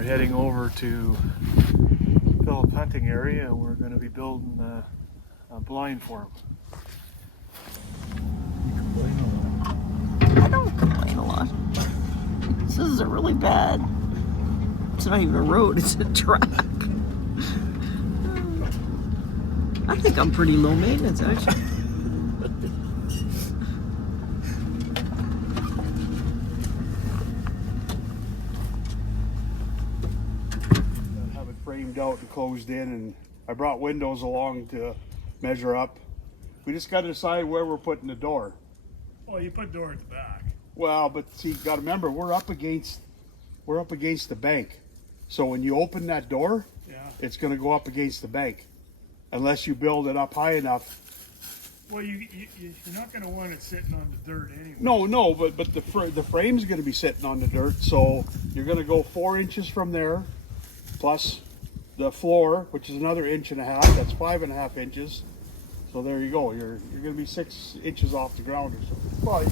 we're heading over to Philip hunting area, and we're going to be building a blind for him. I don't complain a lot. This isn't really bad. It's not even a road, it's a track. I think I'm pretty low maintenance, actually. Have it framed out and closed in, and I brought windows along to measure up. We just got to decide where we're putting the door. Well, you put door at the back. Well, but see, you got to remember we're up against the bank. So when you open that door, it's going to go up against the bank, unless you build it up high enough. Well, you're not going to want it sitting on the dirt anyway. No, but the frame's going to be sitting on the dirt, so you're going to go 4 inches from there, plus the floor, which is another 1.5 inches. That's 5.5 inches. So there you go. You're going to be 6 inches off the ground or something. Well,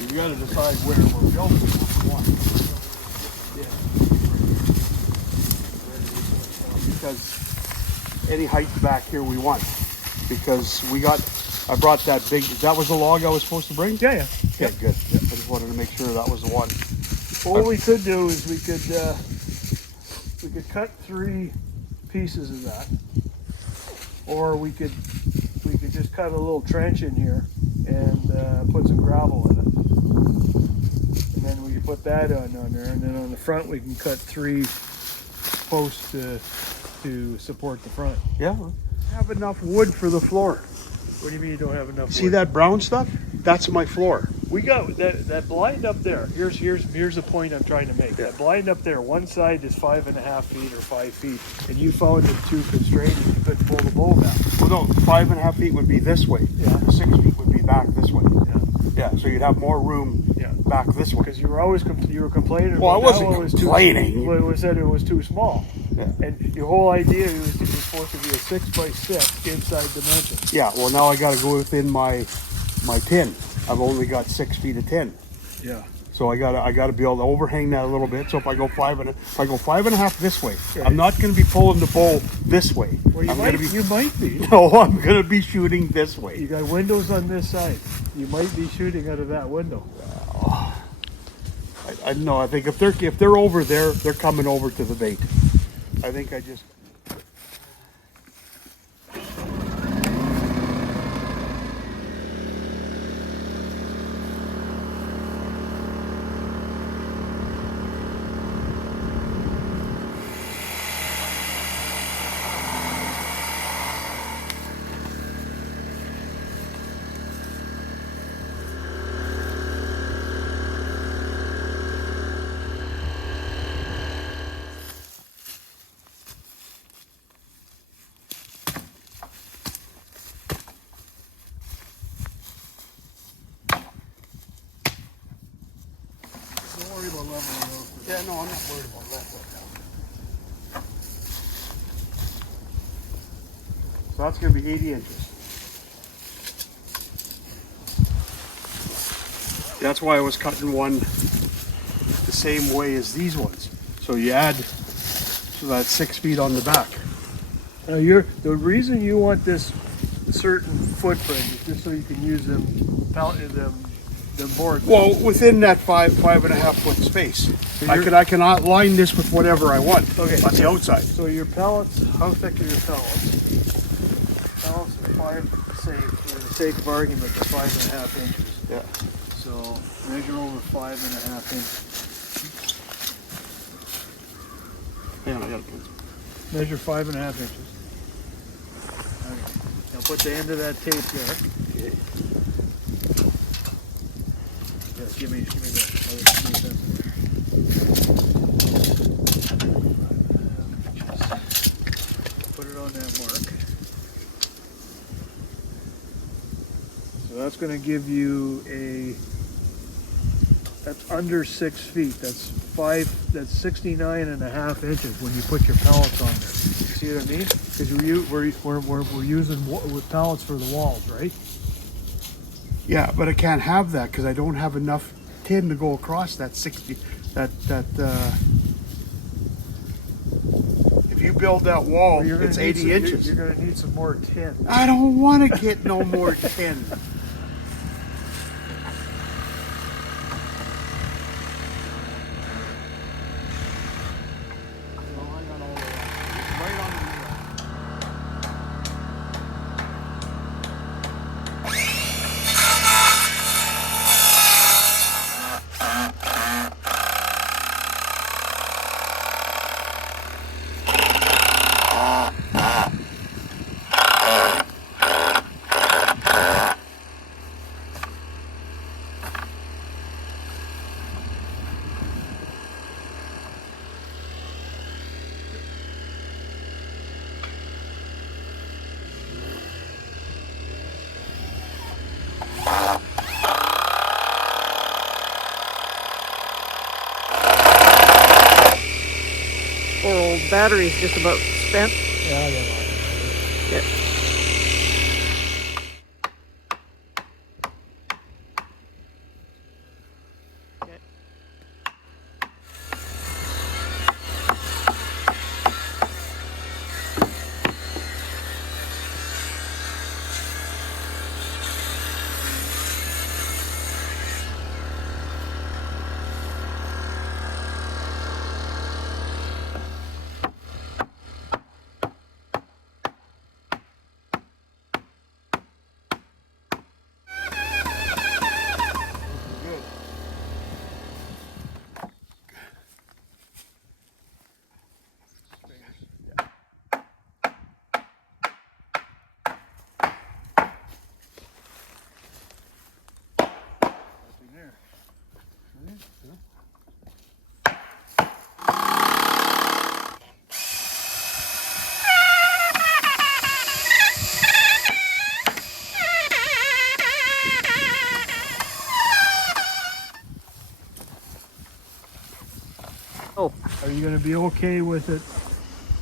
you got to decide where we're building. Because any height back here we want. Because I brought that big. That was the log I was supposed to bring. Yeah. Okay, good. I just wanted to make sure that was the one. Well, what we could do is we could cut 3 pieces of that, or we could just cut a little trench in here and put some gravel in it, and then we can put that on there, and then on the front we can cut 3 posts to support the front. Yeah. Have enough wood for the floor. What do you mean you don't have enough wood? See that brown stuff? That's my floor. We got that blind up there. Here's the point I'm trying to make. Yeah. That blind up there, one side is 5.5 feet or 5 feet, and you found it too constrained and you couldn't pull the bow back. Well, no, 5.5 feet would be this way. Yeah. 6 feet would be back this way. Yeah. Yeah, so you'd have more room back this way. Because you were always complaining. Well, I wasn't complaining. We said it was too small. Yeah. And your whole idea was it was supposed to be a 6x6 inside dimension. Yeah, well now I got to go within my pin. I've only got 6 feet of 10. Yeah. So I gotta be able to overhang that a little bit. So if I go 5.5 this way, I'm not going to be pulling the bow this way. Well, you might be. No, I'm going to be shooting this way. You got windows on this side. You might be shooting out of that window. I know. I think if they're over there, they're coming over to the bait. I think I just. Don't worry about leveling those. Yeah, no, I'm not worried about that. So that's going to be 80 inches. That's why I was cutting one the same way as these ones. So you add so that's 6 feet on the back. Now the reason you want this certain footprint is just so you can use them boards. Well, within that 5.5 foot space, So I can outline this with whatever I want. Okay. On the outside. So your pellets, how thick are your pellets? Pellets are for the sake of argument, they're 5.5 inches. Yeah. So measure over 5.5 inches. Hang on, I got a pencil. Measure 5.5 inches. Okay. Now put the end of that tape there. Okay. Yes, give me the other pencil. Put it on that mark. So that's going to give you that's under 6 feet. That's 69.5 inches when you put your pellets on there. See what I mean? Because we're using with pellets for the walls, right? Yeah, but I can't have that because I don't have enough tin to go across that 60. If you build that wall, Well, it's 80 inches. You're going to need some more tin. I don't want to get no more tin. Poor old battery's just about spent. Yeah, I don't like it. Yeah. Oh, Are you going to be okay with it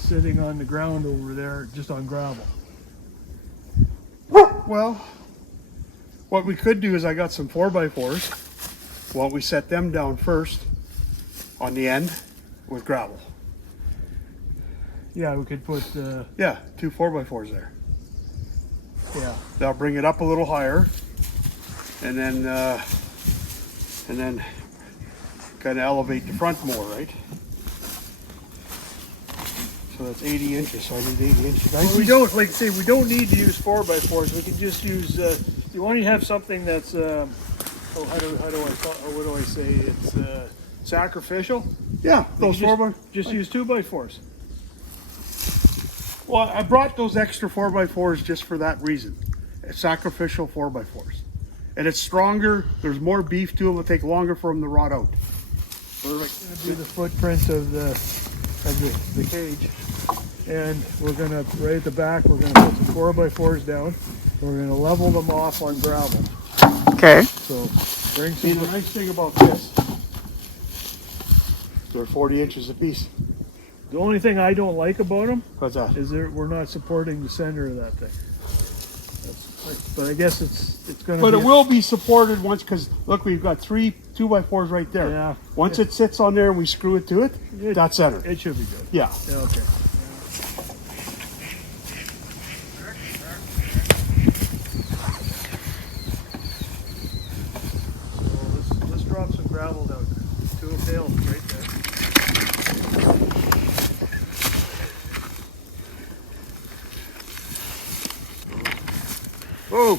sitting on the ground over there, just on gravel? Well, what we could do is I got some 4x4s. Well, we set them down first on the end with gravel. Yeah, we could put, Yeah, 2 4x4s there. yeah. That'll bring it up a little higher, and then kind of elevate the front more, right? So that's 80 inches. So I need 80 inches. Well, we don't, like I say, we don't need to use 4x4s. We can just use, you want to have something that's, oh, how do I call, or what do I say? It's sacrificial. Yeah, those You 4x. just use 2x4s. Well, I brought those extra 4x4s just for that reason. Sacrificial 4x4s. And it's stronger, there's more beef to them, it'll take longer for them to rot out. We're going to do the footprint of the cage. And we're going to, right at the back, we're going to put some 4x4s down. We're going to level them off on gravel. okay. So bring See, some, the nice thing about this, they're 40 inches a piece. the only thing I don't like about them What's that? is we're not supporting the center of that thing. But I guess it's going to But be it will be supported once, because look, we've got 3 2x4s right there. Yeah. Once it sits on there and we screw it to it, that's center. It should be good. Yeah. Yeah, okay. So let's drop some gravel down there. 2 bales right there. Whoa.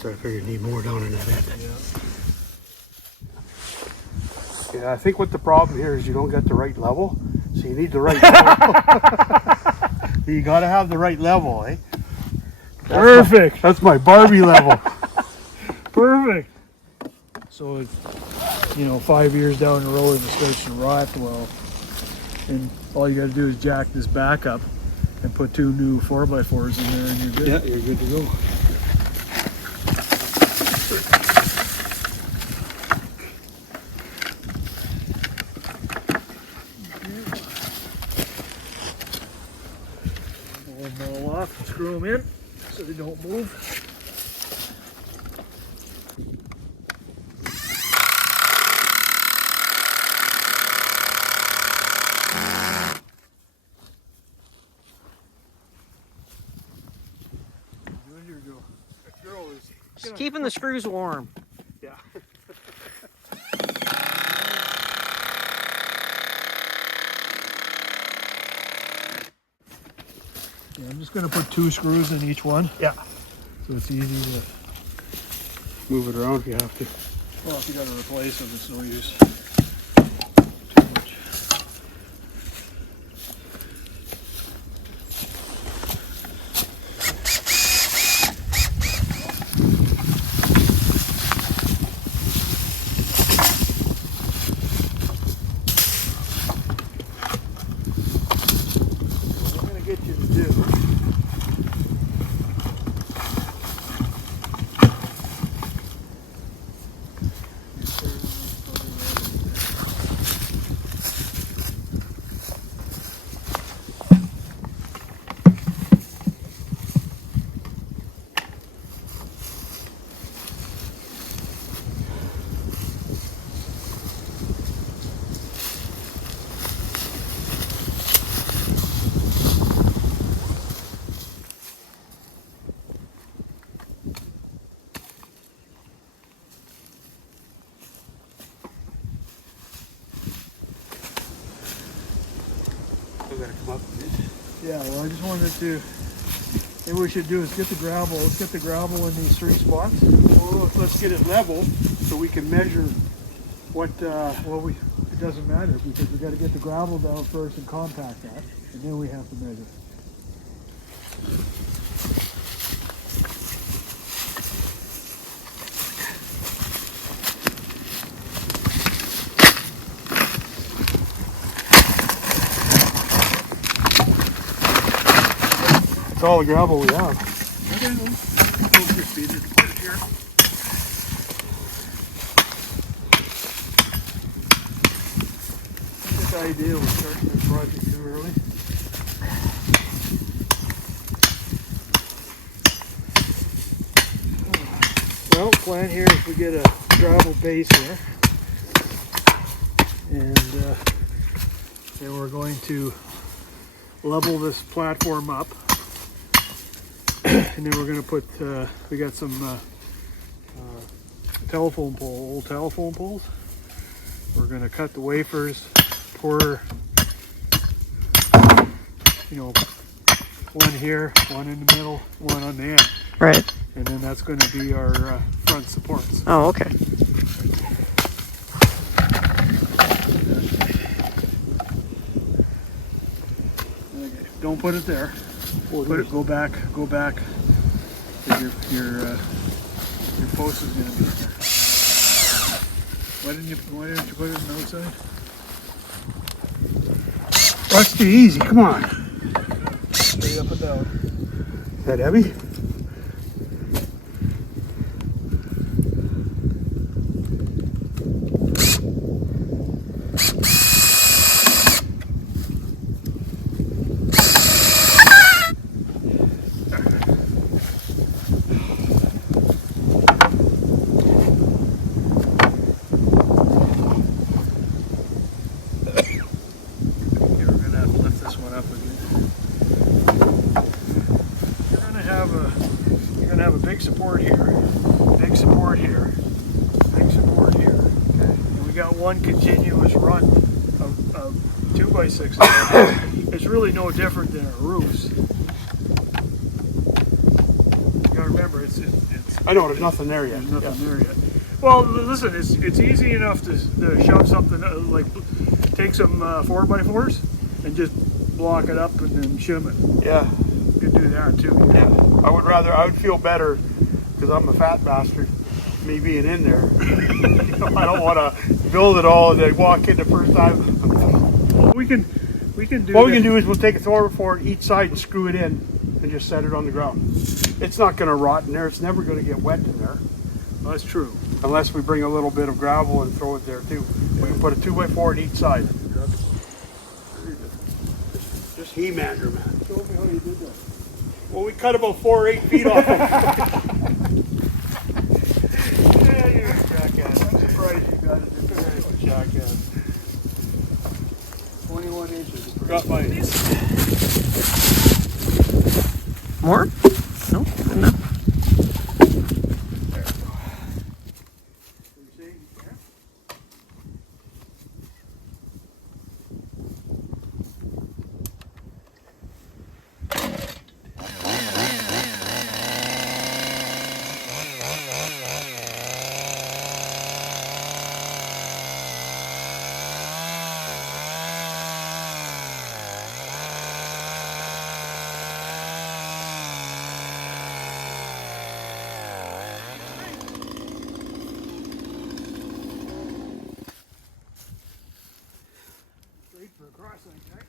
So I figured you need more down in that end. Yeah. Yeah, I think what the problem here is you don't get the right level. So you need the right level. You gotta have the right level, eh? Perfect. That's my Barbie level. Perfect. So it's, 5 years down the road and it starts to rot, well, and all you got to do is jack this back up and put 2 new 4x4s in there and you're good. Yeah, you're good to go. Pull them all off and screw them in so they don't move. Just keeping the screws warm. Yeah. Yeah, I'm just going to put 2 screws in each one. Yeah. So it's easy to. Move it around if you have to. Well, if you got to replace them, it's no use. What I'm going to get you to do. Still gotta come up a bit. Yeah, well, I just wanted to. Maybe what we should do is get the gravel. Let's get the gravel in these 3 spots. Well, let's get it level so we can measure what. Well, it doesn't matter because we got to get the gravel down first and compact that, and then we have to measure. It's all the gravel we have. Okay, well, we'll just beat it apart here. This idea was starting this project too early. Well, plan here is we get a gravel base here, and then we're going to level this platform up. And then we're going to put, we got some old telephone poles. We're going to cut the wafers, pour, one here, one in the middle, one on the end. Right. And then that's going to be our front supports. Oh, okay. Okay. Don't put it there. Put it, go back. Your post is going to be in there. Why didn't you put it on the outside? That's too easy. Come on. Straight up and down. Is that heavy? Big support here, big support here, big support here. Okay. And we got one continuous run of 2x6. It's really no different than our roofs. We got remember, it's I know, there's nothing there yet. there's nothing there yet. Well, listen, it's easy enough to shove something, like take some 4x4s and just block it up and then shim it. Yeah. You could do that too. Yeah. I would feel better, because I'm a fat bastard, me being in there. You know, I don't want to build it all and then walk in the first time. We can do What we can do is we'll take a 4x4 each side and screw it in and just set it on the ground. It's not going to rot in there. It's never going to get wet in there. Well, that's true. Unless we bring a little bit of gravel and throw it there too. We can put a 2x4 on each side. Just he-mander, man. Show me how you did that. Well, we cut about 4 or 8 feet off it. Yeah, you're a jackass. I'm surprised you got it in there. Oh, jackass. 21 inches. Got my... More? No, good enough. Great for a cross-link, right?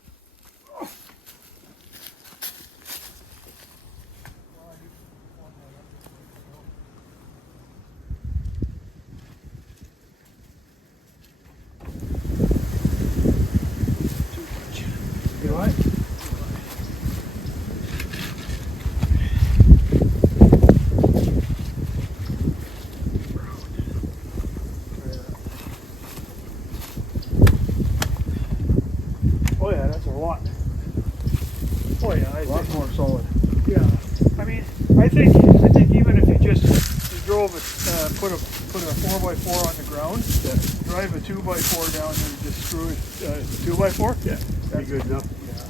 You all right? Oh yeah, that's a lot. Oh yeah, A lot more solid. Yeah, I mean, I think even if you just drove it, put a 4x4 on the ground, drive a 2x4 down there, and just screw it 2x4. Yeah, that'd be good enough. Yeah.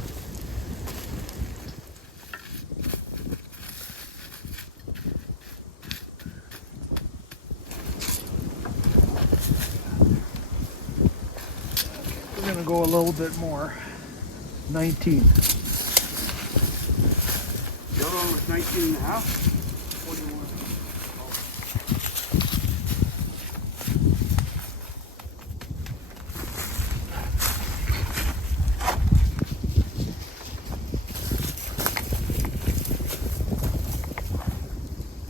We're gonna go a little bit more. 19. The other one was 19 and a half. 41.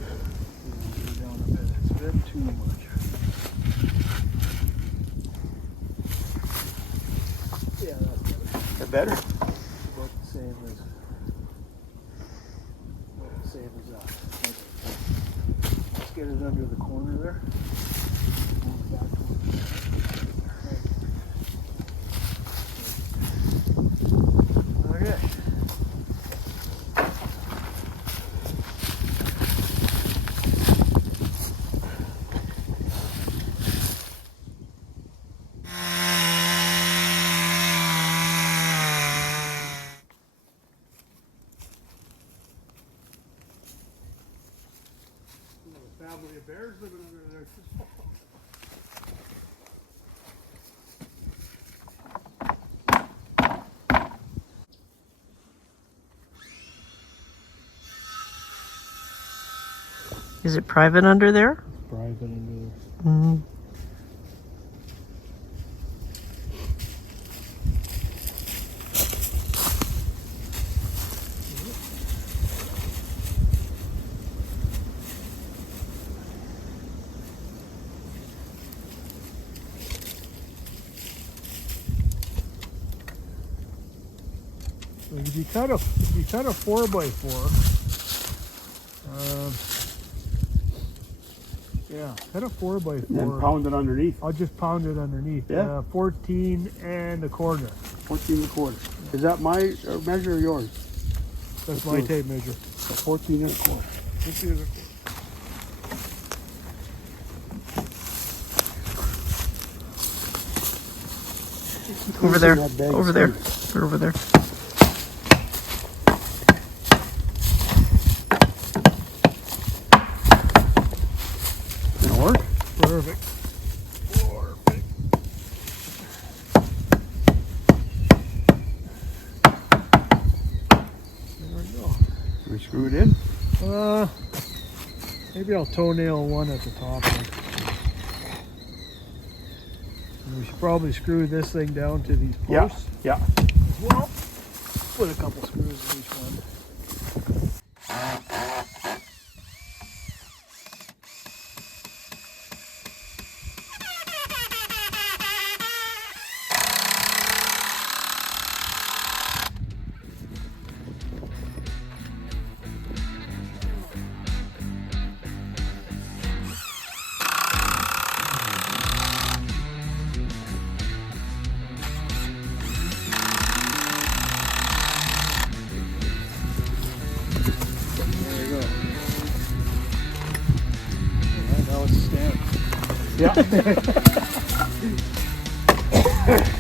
Down a bit. It's a bit too much. Yeah, that's better. That better? About the same as that. Let's get it under the corner there. Move back towards- Okay. Family of bears living under there. Is it private under there? Private under there. Mm. If you cut a 4x4, yeah, cut a 4x4. Then pound it underneath. I'll just pound it underneath. Yeah. 14 1/4. 14 1/4. Is that my measure or yours? That's my tape measure. 14 1/4. 14 1/4. Over there. That bag's Over there. huge. Over there. Screw it in. Maybe I'll toenail one at the top here. And we should probably screw this thing down to these posts Yeah. as well. Put a couple screws in each one. There you go. Alright, now it's stamped. Yeah.